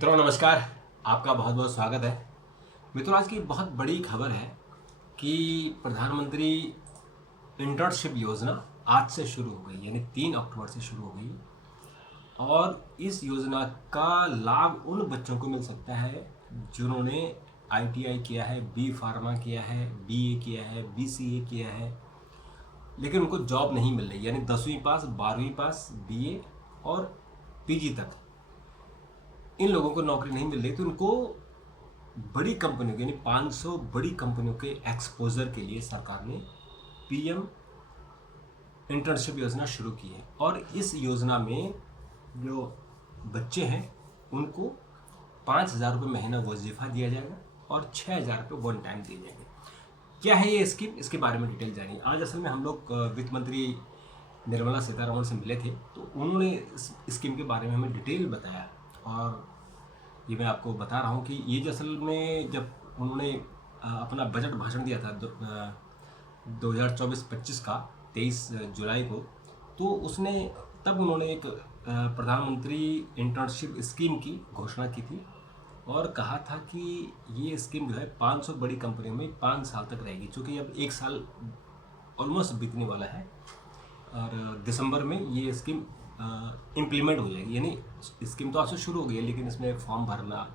मित्रों नमस्कार। आपका बहुत बहुत स्वागत है। मित्रों आज की बहुत बड़ी खबर है कि प्रधानमंत्री इंटर्नशिप योजना आज से शुरू हो गई, यानी 3 अक्टूबर से शुरू हो गई। और इस योजना का लाभ उन बच्चों को मिल सकता है जिन्होंने आईटीआई किया है, बी फार्मा किया है, बीए किया है, बीसीए किया है, लेकिन उनको जॉब नहीं मिल रही। यानी 10वीं पास, 12वीं पास, बीए और पीजी तक इन लोगों को नौकरी नहीं मिल रही, तो उनको बड़ी कंपनियों के यानी 500 बड़ी कंपनियों के एक्सपोजर के लिए सरकार ने पीएम इंटर्नशिप योजना शुरू की है। और इस योजना में जो बच्चे हैं उनको 5,000 रुपये महीना वजीफा दिया जाएगा और 6,000 रुपये वन टाइम दिए जाएंगे। क्या है ये स्कीम, इसके बारे में डिटेल जानिए। आज असल में हम लोग वित्त मंत्री निर्मला सीतारमण से मिले थे, तो उन्होंने इस स्कीम के बारे में हमें डिटेल बताया। और ये मैं आपको बता रहा हूँ कि ये जो असल में जब उन्होंने अपना बजट भाषण दिया था 2024-25 का 23 जुलाई को, तो उसने तब उन्होंने एक प्रधानमंत्री इंटर्नशिप स्कीम की घोषणा की थी और कहा था कि ये स्कीम जो है 500 बड़ी कंपनियों में 5 साल तक रहेगी, चूँकि अब 1 साल ऑलमोस्ट बीतने वाला है और दिसंबर में ये स्कीम इम्प्लीमेंट हो जाएगी। यानी स्कीम तो आज से शुरू हो गई है, लेकिन इसमें फॉर्म भरना,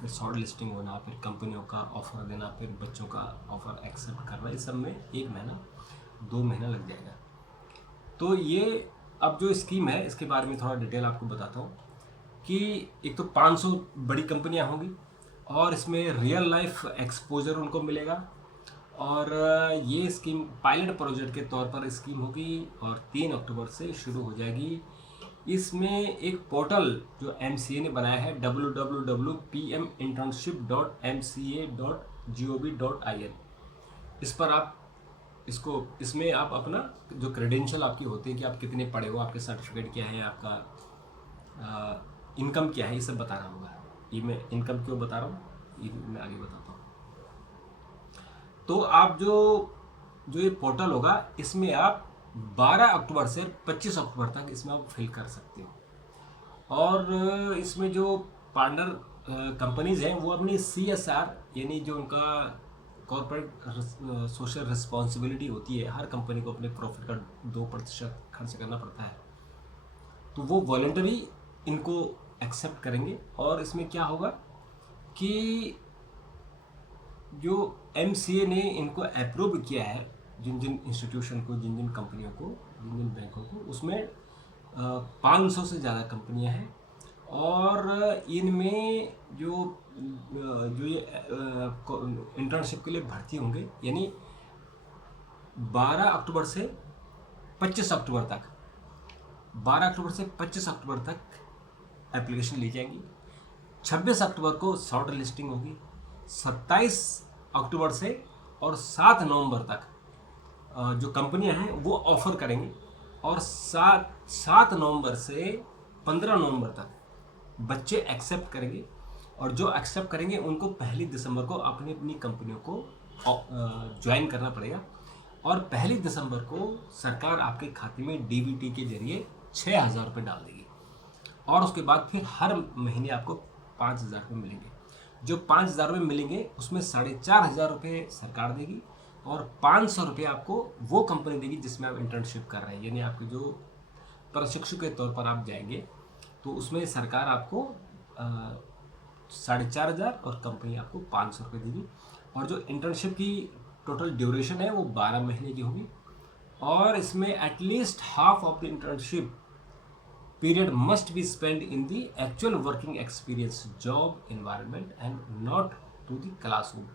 फिर शॉर्ट लिस्टिंग होना, फिर कंपनियों का ऑफ़र देना, फिर बच्चों का ऑफ़र एक्सेप्ट करना, इस सब में 1 महीना 2 महीना लग जाएगा। तो ये अब जो स्कीम है इसके बारे में थोड़ा डिटेल आपको बताता हूँ कि एक तो 500 बड़ी कंपनियाँ होंगी और इसमें रियल लाइफ एक्सपोजर उनको मिलेगा। और ये स्कीम पायलट प्रोजेक्ट के तौर पर स्कीम होगी और 3 अक्टूबर से शुरू हो जाएगी। इसमें एक पोर्टल जो एमसीए ने बनाया है www.pminternship.mca.gov.in, इस पर आप इसमें आप अपना जो क्रेडेंशियल आपकी होते हैं कि आप कितने पढ़े हो, आपके सर्टिफिकेट क्या है, आपका इनकम क्या है, ये सब बता रहा होगा। ये मैं इनकम क्यों बता रहा हूँ ये मैं आगे बताता हूँ। तो आप जो ये पोर्टल होगा इसमें आप 12 अक्टूबर से 25 अक्टूबर तक इसमें आप फिल कर सकते हो। और इसमें जो पार्टनर कंपनीज हैं वो अपनी CSR यानी जो उनका कॉर्पोरेट सोशल रिस्पॉन्सिबिलिटी होती है, हर कंपनी को अपने प्रॉफिट का 2% खर्च करना पड़ता है, तो वो वॉलंटरी इनको एक्सेप्ट करेंगे। और इसमें क्या होगा कि जो MCA ने इनको अप्रूव किया है, जिन जिन इंस्टीट्यूशन को, जिन जिन कंपनियों को, जिन जिन बैंकों को, उसमें 500 से ज़्यादा कंपनियां हैं। और इनमें जो ये इंटर्नशिप के लिए भर्ती होंगे, यानी 12 अक्टूबर से 25 अक्टूबर तक 12 अक्टूबर से 25 अक्टूबर तक एप्लीकेशन ली जाएंगी। 26 अक्टूबर को शॉर्ट लिस्टिंग होगी। 27 अक्टूबर से और 7 नवंबर तक जो कंपनियां हैं वो ऑफ़र करेंगी। और 7 नवंबर से 15 नवंबर तक बच्चे एक्सेप्ट करेंगे। और जो एक्सेप्ट करेंगे उनको 1 दिसंबर को अपनी अपनी कंपनियों को ज्वाइन करना पड़ेगा। और 1 दिसंबर को सरकार आपके खाते में डीबीटी के जरिए 6,000 रुपये डाल देगी। और उसके बाद फिर हर महीने आपको 5,000 रुपये मिलेंगे। जो 5,000 रुपये मिलेंगे उसमें 4,500 रुपये सरकार देगी और 500 रुपये आपको वो कंपनी देगी जिसमें आप इंटर्नशिप कर रहे हैं। यानी आपके जो प्रशिक्षु के तौर पर आप जाएंगे तो उसमें सरकार आपको 4,500 और कंपनी आपको 500 रुपये देगी। और जो इंटर्नशिप की टोटल ड्यूरेशन है वो 12 महीने की होगी। और इसमें at least half of the internship period must be spent in the actual working experience job environment and not to the classroom।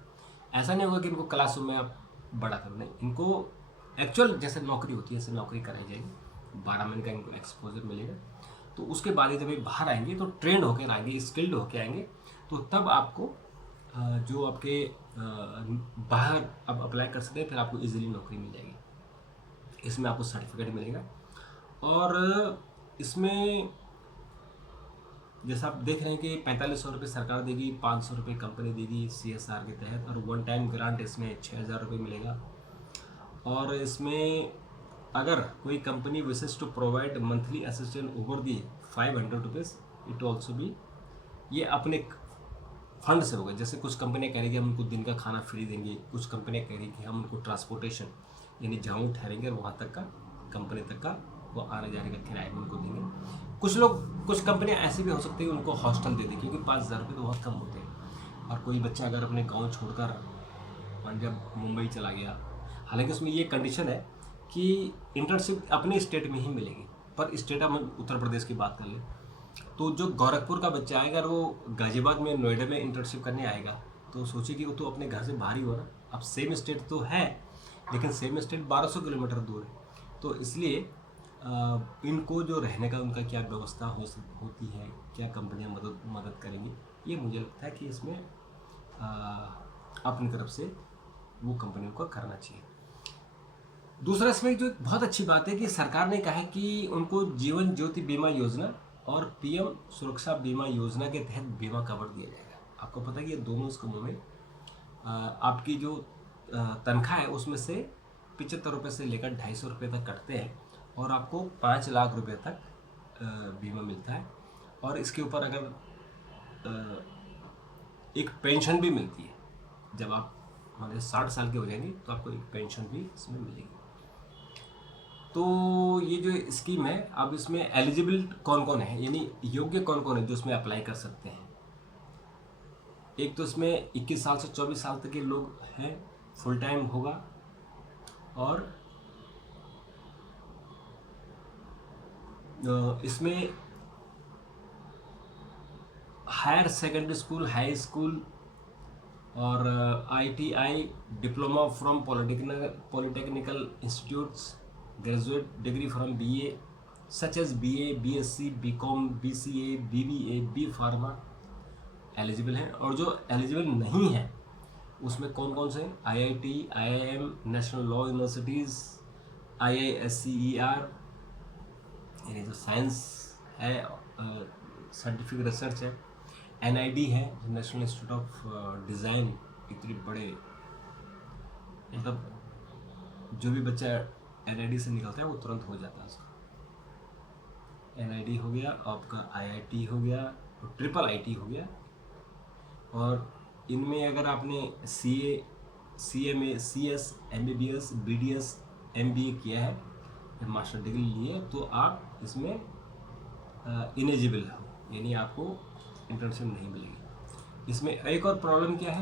ऐसा नहीं होगा कि इनको क्लासरूम में आप बड़ा कर, नहीं, इनको एक्चुअल जैसे नौकरी होती है ऐसे नौकरी कराई जाएगी। 12 महीने का इनको एक्सपोजर मिलेगा। तो उसके बाद जब ये बाहर आएंगे तो ट्रेंड होकर आएंगे, स्किल्ड होकर आएंगे, तो तब आपको जो आपके बाहर आप अप्लाई कर सकते हैं, फिर आपको इजीली नौकरी मिल जाएगी। इसमें आपको सर्टिफिकेट मिलेगा। और इसमें जैसा आप देख रहे हैं कि 4500 रुपये सरकार देगी, 500 रुपये कंपनी देगी CSR के तहत, और वन टाइम ग्रांट इसमें 6,000 रुपये मिलेगा। और इसमें अगर कोई company wishes to provide monthly assistant over the 500 rupees, it also be ये अपने फंड से होगा। जैसे कुछ कंपनियां कह रही कि हम उनको दिन का खाना फ्री देंगे, कुछ कंपनियां कह रही कि हम उनको ट्रांसपोर्टेशन यानी जहाँ वो ठहरेंगे वहाँ तक का, कंपनी तक का वो आने जाने का किराया भी उनको देंगे। कुछ कंपनियां ऐसी भी हो सकती है उनको हॉस्टल दे दें, क्योंकि 5,000 रुपये तो बहुत कम होते हैं। और कोई बच्चा अगर अपने गाँव छोड़कर पंजाब मुंबई चला गया, हालांकि उसमें ये कंडीशन है कि इंटर्नशिप अपने स्टेट में ही मिलेगी, पर स्टेट हम उत्तर प्रदेश की बात कर लें तो जो गोरखपुर का बच्चा आएगा, अगर वो गाजियाबाद में नोएडा में इंटर्नशिप करने आएगा तो सोचिए कि वो तो अपने घर से बाहर ही हो रहा। अब सेम स्टेट तो है, लेकिन सेम स्टेट 1200 किलोमीटर दूर है। तो इसलिए इनको जो रहने का उनका क्या व्यवस्था होती है, क्या कंपनियां मदद करेंगी, ये मुझे लगता है कि इसमें अपनी तरफ से वो कंपनियों को करना चाहिए। दूसरा इसमें जो एक बहुत अच्छी बात है कि सरकार ने कहा है कि उनको जीवन ज्योति बीमा योजना और पीएम सुरक्षा बीमा योजना के तहत बीमा कवर दिया जाएगा। आपको पता है कि ये दोनों स्कीमों में आपकी जो तनख्वाह है उसमें से 75 रुपये से लेकर 250 रुपये तक कटते हैं और आपको 5 लाख रुपये तक बीमा मिलता है। और इसके ऊपर अगर एक पेंशन भी मिलती है, जब आप हमारे 60 साल के हो जाएंगे तो आपको एक पेंशन भी इसमें मिलेगी। तो ये जो स्कीम है, अब इसमें एलिजिबल कौन कौन है, यानी योग्य कौन कौन है जो इसमें अप्लाई कर सकते हैं। एक तो इसमें 21 साल से 24 साल तक के लोग हैं, फुल टाइम होगा। और इसमें higher secondary school, high school और ITI, diploma from polytechnical institutes, graduate degree from BA such as BA, BSc, BCom, BCA, BBA, B pharma eligible हैं। और जो एलिजिबल नहीं है उसमें कौन कौन से, IIT, IIM, national law universities, IISCER यानी जो साइंस है, साइंटिफिक रिसर्च है, NID है नेशनल इंस्टीट्यूट ऑफ डिज़ाइन, इतने बड़े, मतलब जो भी बच्चा NID से निकलता है वो तुरंत हो जाता है उसका। NID हो गया, आपका IIT हो गया, ट्रिपल IT हो गया। और इनमें अगर आपने CA, CMA, CS, MBBS, BDS, MBA किया है या मास्टर डिग्री ली है तो आप इसमें इनेजिबल हो, यानी आपको इंटर्नशिप नहीं मिलेगी। इसमें एक और प्रॉब्लम क्या है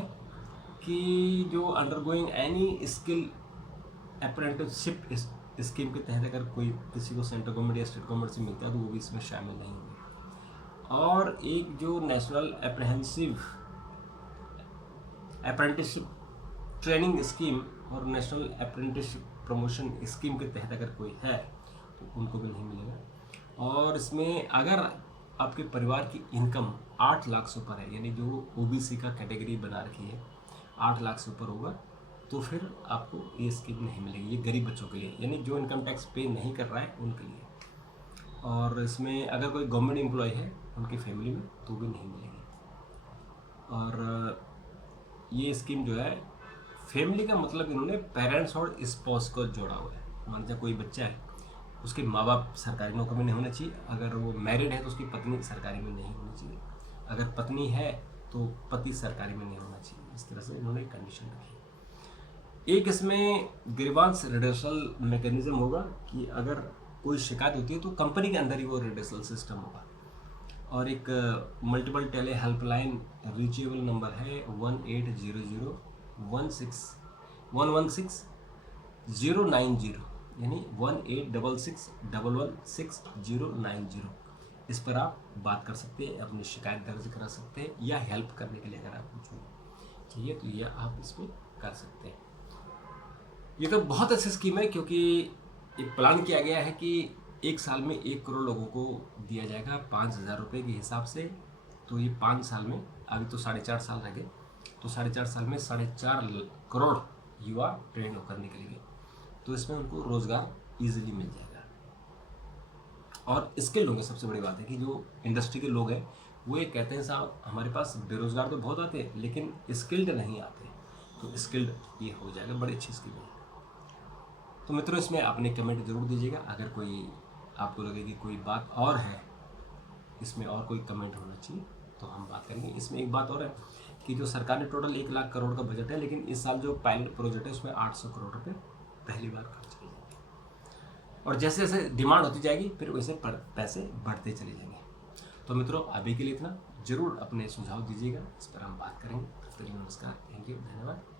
कि जो undergoing any skill apprenticeship scheme के तहत अगर कोई किसी को सेंट्रल गवर्नमेंट या स्टेट गवर्नमेंट से मिलता है तो वो भी इसमें शामिल नहीं होंगे। और एक जो नेशनल अप्रेंटिसशिप ट्रेनिंग स्कीम और नेशनल अप्रेंटिसशिप प्रमोशन स्कीम के तहत अगर कोई है तो उनको भी नहीं मिलेगा। और इसमें अगर आपके परिवार की इनकम 8 लाख से ऊपर है, यानी जो OBC का कैटेगरी बना रखी है 8 लाख से ऊपर होगा, तो फिर आपको ये स्कीम नहीं मिलेगी। ये गरीब बच्चों के लिए, यानी जो इनकम टैक्स पे नहीं कर रहा है उनके लिए। और इसमें अगर कोई गवर्नमेंट एम्प्लॉय है उनकी फैमिली में तो भी नहीं मिलेगी। और ये स्कीम जो है, फैमिली का मतलब इन्होंने पेरेंट्स और स्पाउस को जोड़ा हुआ है। मान लीजिए कोई बच्चा है, उसके माँ बाप सरकारी नौकरी में नहीं होना चाहिए, अगर वो मैरिड है तो उसकी पत्नी सरकारी में नहीं होनी चाहिए, अगर पत्नी है तो पति सरकारी में नहीं होना चाहिए। इस तरह से इन्होंने कंडीशन रखी है। एक इसमें ग्रीवांस रिडर्सल मैकेनिज्म होगा कि अगर कोई शिकायत होती है तो कंपनी के अंदर ही वो रिडर्सल सिस्टम होगा। और एक multiple tele helpline reachable number है 1800-116-116-090, यानी 1866-116-090। इस पर आप बात कर सकते हैं, अपनी शिकायत दर्ज करा सकते हैं, या हेल्प करने के लिए अगर आपको चाहिए तो ये आप इसमें कर सकते हैं। ये तो बहुत अच्छी स्कीम है, क्योंकि एक प्लान किया गया है कि एक साल में 1 करोड़ लोगों को दिया जाएगा 5,000 रुपये के हिसाब से। तो ये 5 साल में, अभी तो 4.5 साल रह गए, तो 4.5 साल में 4.5 करोड़ युवा ट्रेन होकर निकलेंगे। तो इसमें उनको रोज़गार ईजिली मिल जाएगा। और इसके लोग, सबसे बड़ी बात है कि जो इंडस्ट्री के लोग हैं वो ये कहते हैं साहब हमारे पास बेरोज़गार तो बहुत आते हैं लेकिन स्किल्ड नहीं आते, तो स्किल्ड ये हो जाएगा। बड़ी अच्छी स्कीम है। तो मित्रों, इसमें अपने कमेंट ज़रूर दीजिएगा। अगर कोई आपको लगे कि कोई बात और है, इसमें और कोई कमेंट होना चाहिए तो हम बात करेंगे। इसमें एक बात और है कि जो सरकार ने टोटल 1 लाख करोड़ का बजट है, लेकिन इस साल जो पायलट प्रोजेक्ट है उसमें 800 करोड़ रुपये पहली बार खर्च किए जाएंगे, और जैसे जैसे डिमांड होती जाएगी फिर वैसे पैसे बढ़ते चले जाएंगे। तो मित्रों अभी के लिए इतना, जरूर अपने सुझाव दीजिएगा, इस पर हम बात करेंगे। तब तक नमस्कार, थैंक यू, धन्यवाद।